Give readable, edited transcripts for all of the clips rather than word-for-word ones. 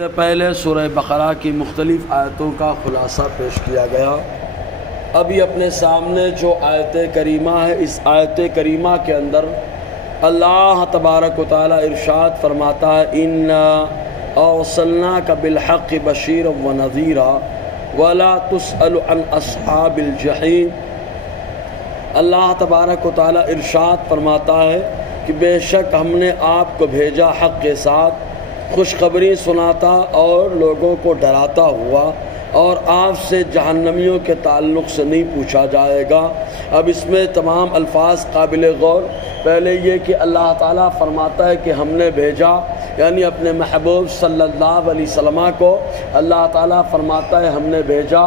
سے پہلے سورہ بقرہ کی مختلف آیتوں کا خلاصہ پیش کیا گیا۔ ابھی اپنے سامنے جو آیت کریمہ ہے، اس آیت کریمہ کے اندر اللہ تبارک و تعالی ارشاد فرماتا ہے اِنَّا أَرْسَلْنَاكَ بِالْحَقِّ بَشِيرًا وَنَذِيرًا وَلَا تُسْأَلُ عَنْ أَصْحَابِ الْجَحِيمِ۔ اللہ تبارک و تعالی ارشاد فرماتا ہے کہ بے شک ہم نے آپ کو بھیجا حق کے ساتھ، خوشخبری سناتا اور لوگوں کو ڈراتا ہوا، اور آپ سے جہنمیوں کے تعلق سے نہیں پوچھا جائے گا۔ اب اس میں تمام الفاظ قابل غور۔ پہلے یہ کہ اللہ تعالیٰ فرماتا ہے کہ ہم نے بھیجا، یعنی اپنے محبوب صلی اللہ علیہ وسلم کو اللہ تعالیٰ فرماتا ہے ہم نے بھیجا،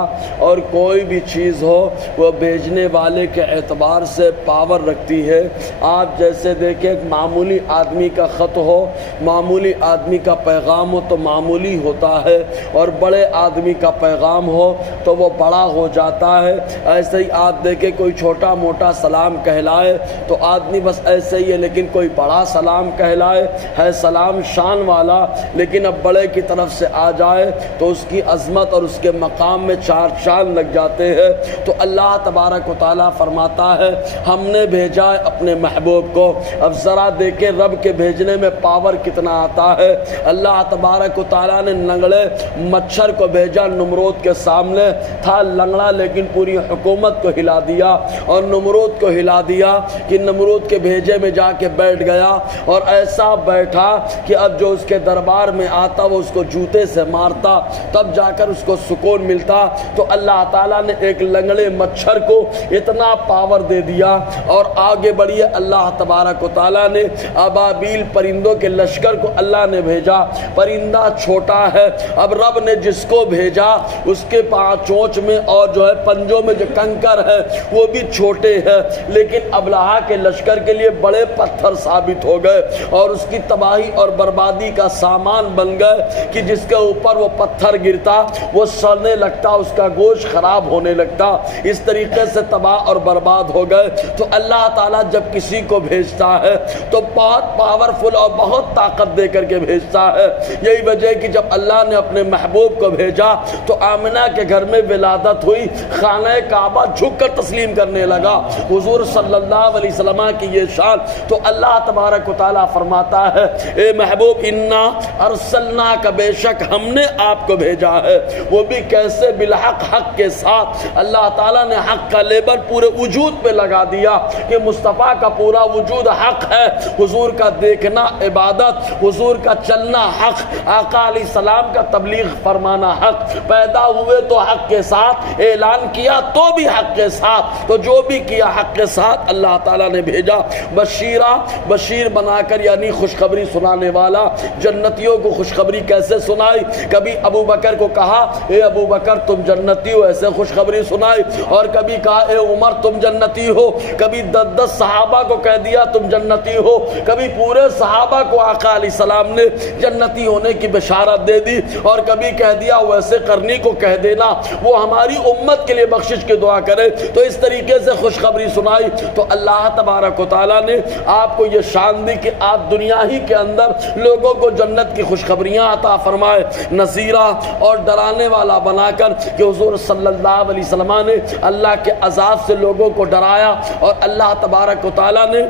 اور کوئی بھی چیز ہو وہ بھیجنے والے کے اعتبار سے پاور رکھتی ہے۔ آپ جیسے دیکھیں ایک معمولی آدمی کا خط ہو، معمولی آدمی کا پیغام ہو تو معمولی ہوتا ہے، اور بڑے آدمی کا پیغام ہو تو وہ بڑا ہو جاتا ہے۔ ایسے ہی آپ دیکھیں کوئی چھوٹا موٹا سلام کہلائے تو آدمی بس ایسے ہی ہے، لیکن کوئی بڑا سلام کہلائے ہے سلام شان والا، لیکن اب بڑے کی طرف سے آ جائے تو اس کی عظمت اور اس کے مقام میں چار چاند لگ جاتے ہیں۔ تو اللہ تبارک و تعالیٰ فرماتا ہے ہم نے بھیجا ہے اپنے محبوب کو۔ اب ذرا دیکھیں رب کے بھیجنے میں پاور کتنا آتا ہے۔ اللہ تبارک و تعالیٰ نے لنگڑے مچھر کو بھیجا، نمرود کے سامنے تھا لنگڑا لیکن پوری حکومت کو ہلا دیا، اور نمرود کو ہلا دیا کہ نمرود کے بھیجے میں جا کے بیٹھ گیا، اور ایسا بیٹھا کہ اب جو اس کے دربار میں آتا وہ اس کو جوتے سے مارتا، تب جا کر اس کو سکون ملتا۔ تو اللہ تعالیٰ نے ایک لنگڑے مچھر کو اتنا پاور دے دیا، اور آگے بڑھیے اللہ تبارک و تعالیٰ نے ابابیل پرندوں کے لشکر کو اللہ نے بھیجا۔ پرندہ چھوٹا ہے، اب رب نے جس کو بھیجا اس کے چونچ میں اور جو ہے پنجوں میں جو کنکر ہے وہ بھی چھوٹے ہیں، لیکن ابلہا کے لشکر کے لیے بڑے پتھر ثابت ہو گئے، اور اس کی تباہی اور بربادی کا سامان بن گئے کہ جس کے اوپر وہ پتھر گرتا وہ سڑنے لگتا، اس کا گوشت خراب ہونے لگتا، اس طریقے سے تباہ اور برباد ہو گئے۔ تو اللہ تعالیٰ جب کسی کو بھیجتا ہے تو بہت پاورفل اور بہت طاقت دے کر کے بھیجتا ہے۔ یہی وجہ ہے کہ جب اللہ نے اپنے محبوب کو بھیجا تو آمنہ کے گھر میں ولادت ہوئی، خانہ کعبہ جھک کر تسلیم کرنے لگا حضور صلی اللہ علیہ وسلم کی یہ شان۔ تو اللہ تبارک و تعالیٰ فرماتا ہے اے محبوب انا ارسلناک، بے شک ہم نے آپ کو بھیجا ہے، وہ بھی کیسے؟ بالحق، حق کے ساتھ۔ اللہ تعالیٰ نے حق کا لیبل پورے وجود پہ لگا دیا کہ مصطفیٰ کا پورا وجود حق ہے، حضور کا دیکھنا عبادت، حضور کا چلنا حق، آقا علیہ السلام کا تبلیغ فرمانا حق، پیدا ہوئے تو حق کے ساتھ، اعلان کیا تو بھی حق کے ساتھ، تو جو بھی کیا حق کے ساتھ اللہ تعالیٰ نے بھیجا۔ بشیرہ، بشیر بنا کر یعنی خوشخبری سنانے والا۔ جنتیوں کو خوشخبری کیسے سنائی؟ کبھی ابو بکر کو کہا اے ابو بکر تم جنتی ہو، ایسے خوشخبری سنائی، اور کبھی کہا اے عمر تم جنتی ہو، کبھی 10 صحابہ کو کہہ دیا تم جنتی ہو، کبھی پورے صحابہ کو آقا علیہ السلام نے جنتی ہونے کی بشارت دے دی، اور کبھی کہہ دیا ویسے کرنی کو کہہ دینا وہ ہماری امت کے لیے بخشش کی دعا کرے۔ تو اس طریقے سے خوشخبری سنائی۔ تو اللہ تبارک و تعالیٰ نے آپ کو یہ شان دی کہ آپ دنیا ہی کے اندر لوگوں کو جنت کی خوشخبریاں عطا فرمائے، نذیرہ اور ڈرانے والا بنا کر کہ حضور صلی اللہ علیہ وسلم نے اللہ کے عذاب سے لوگوں کو ڈرایا، اور اللہ تبارک و تعالیٰ نے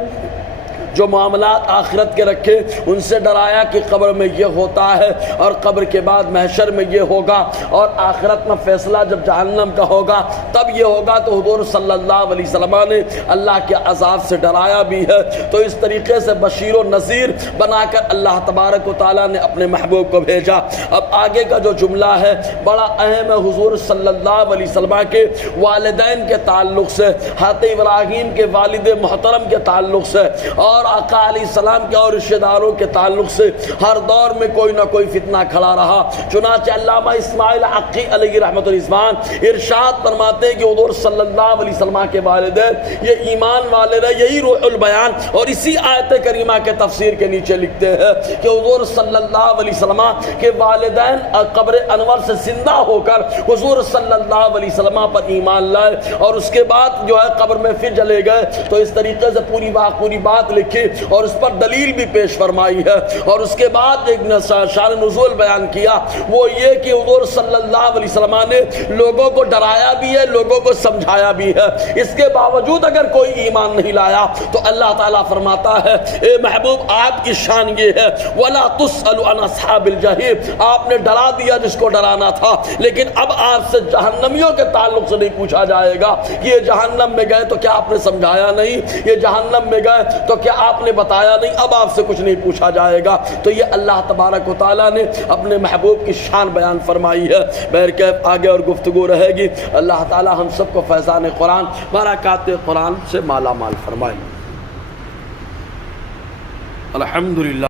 جو معاملات آخرت کے رکھے ان سے ڈرایا کہ قبر میں یہ ہوتا ہے، اور قبر کے بعد محشر میں یہ ہوگا، اور آخرت میں فیصلہ جب جہنم کا ہوگا تب یہ ہوگا۔ تو حضور صلی اللہ علیہ وسلم نے اللہ کے عذاب سے ڈرایا بھی ہے۔ تو اس طریقے سے بشیر و نذیر بنا کر اللہ تبارک و تعالیٰ نے اپنے محبوب کو بھیجا۔ اب آگے کا جو جملہ ہے بڑا اہم ہے، حضور صلی اللہ علیہ وسلم کے والدین کے تعلق سے، حضرت ابراہیم کے والد محترم کے تعلق سے، اور آقا علیہ السلام کے اور رشتہ داروں کے تعلق سے ہر دور میں کوئی نہ کوئی فتنہ کھڑا رہا۔ چنانچہ علامہ اسماعیل حقی علیہ رحمۃ الرحمان ارشاد فرماتے ہیں کہ حضور صلی اللہ علیہ وسلم کے والدین یہ ایمان والے رہے۔ یہی روح البیان اور اسی آیت کریمہ کے تفسیر کے نیچے لکھتے ہیں کہ حضور صلی اللہ علیہ وسلم کے والدین قبر انور سے زندہ ہو کر حضور صلی اللہ علیہ وسلم پر ایمان لائے، اور اس کے بعد جو ہے قبر میں پھر جلے گئے۔ تو اس طریقے سے پوری بات لکھی اور اس پر دلیل بھی پیش فرمائی ہے۔ اور اس کے بعد ایک شان نزول بیان کیا، وہ یہ کہ حضور صلی اللہ علیہ وسلم نے لوگوں کو ڈرایا بھی ہے، لوگوں کو سمجھایا بھی ہے، اس کے باوجود اگر کوئی ایمان نہیں لایا تو اللہ تعالیٰ فرماتا ہے اے محبوب آپ کی شان یہ ہے وَلَا تُسْأَلُ عَنْ أَصْحَابِ الْجَحِيمِ، آپ نے ڈرا دیا جس کو ڈرانا تھا، لیکن اب آپ سے جہنمیوں کے تعلق سے نہیں پوچھا جائے گا کہ یہ جہنم میں گئے تو کیا آپ نے سمجھایا نہیں، یہ جہنم میں گئے تو کیا آپ نے بتایا نہیں، اب آپ سے کچھ نہیں پوچھا جائے گا۔ تو یہ اللہ تبارک و تعالیٰ نے اپنے محبوب کی شان بیان فرمائی ہے۔ بہرکیف آگے اور گفتگو رہے گی۔ اللہ تعالیٰ ہم سب کو فیضان قرآن برکات قرآن سے مالا مال فرمائے۔ الحمدللہ۔